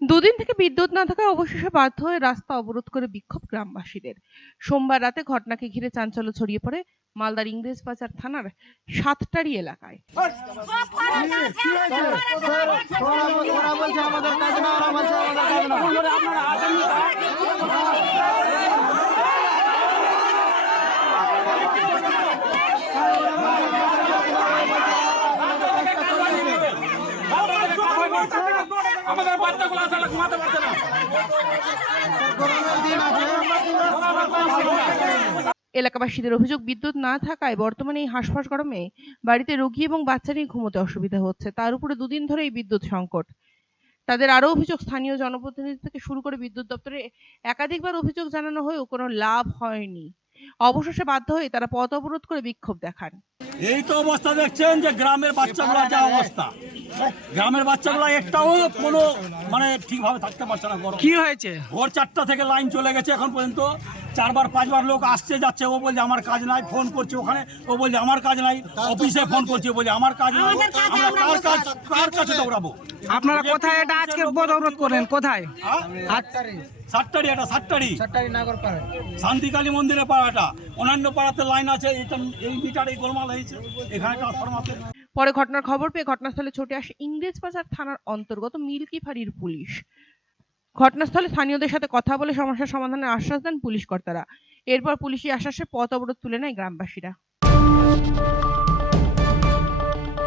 দুদিন থেকে বিদ্যুৎ না থাকায় অবশেষে বাধ্য হয়ে রাস্তা অবরোধ করে বিক্ষোভ গ্রামবাসীদের। সোমবার রাতে ঘটনাকে ঘিরে চাঞ্চল্য ছড়িয়ে পড়ে মালদার ইংরেজ বাজার থানার সাতটারি এলাকায়। আমাদের কাজ না ওরা বলছে আমাদের বাচ্চাগুলো আসলে ঘুমাতে পারছে না। এলাকাবাসীদের অভিযোগ বিদ্যুৎ না থাকায় বর্তমানে এই হাঁসফাঁস গরমে বাড়িতে রোগী এবং বাচ্চা নিয়ে ঘুমোতে অসুবিধা হচ্ছে। তার উপরে দুদিন ধরে এই বিদ্যুৎ সংকট। তাদের আরও অভিযোগ স্থানীয় জনপ্রতিনিধি থেকে শুরু করে বিদ্যুৎ দপ্তরে একাধিকবার অভিযোগ জানানো হয়েও কোনো লাভ হয়নি। অবশেষে বাধ্য হয়ে তারা পথ অবরোধ করে বিক্ষোভ দেখান। এই তো অবস্থা দেখছেন যে গ্রামের বাচ্চাগুলো যা অবস্থা। গ্রামের বাচ্চাগুলো একটাও কোনো মানে ঠিকভাবে থাকতে পারছে না গরম। কি হয়েছে? ভোর চারটা থেকে লাইন চলে গেছে এখন পর্যন্ত। চারবার পাঁচবার লোক আসছে যাচ্ছে। ও বলছে আমার কাজ নাই। ফোন করছে ওখানে। ও বলছে আমার কাজ নাই। অফিসে ফোন করছে বলে আমার কাজ নাই। আমরা কার কাজ কার কাছে দৌড়াবো? আপনারা কোথায়? এটা আজকে বোধ অবরোধ করেন। কোথায়? সাতটারি। এটা সাতটারি। পাড়া শান্তিকালী মন্দিরের পাড়াটা। অন্যান্য পাড়াতে লাইন আছে। এই মিটার এই গোলমাল হয়েছে। এখানে ট্রান্সফরমাতে পরে ঘটনার খবর পেয়ে ঘটনাস্থলে ছুটে আসে ইংরেজ বাজার থানার অন্তর্গত মিল্কি ফাঁড়ির পুলিশ। ঘটনাস্থলে স্থানীয়দের সাথে কথা বলে সমস্যার সমাধানের আশ্বাস দেন পুলিশ কর্তারা। এরপর পুলিশি আশ্বাসে পথ অবরোধ তুলে নেয় গ্রামবাসীরা।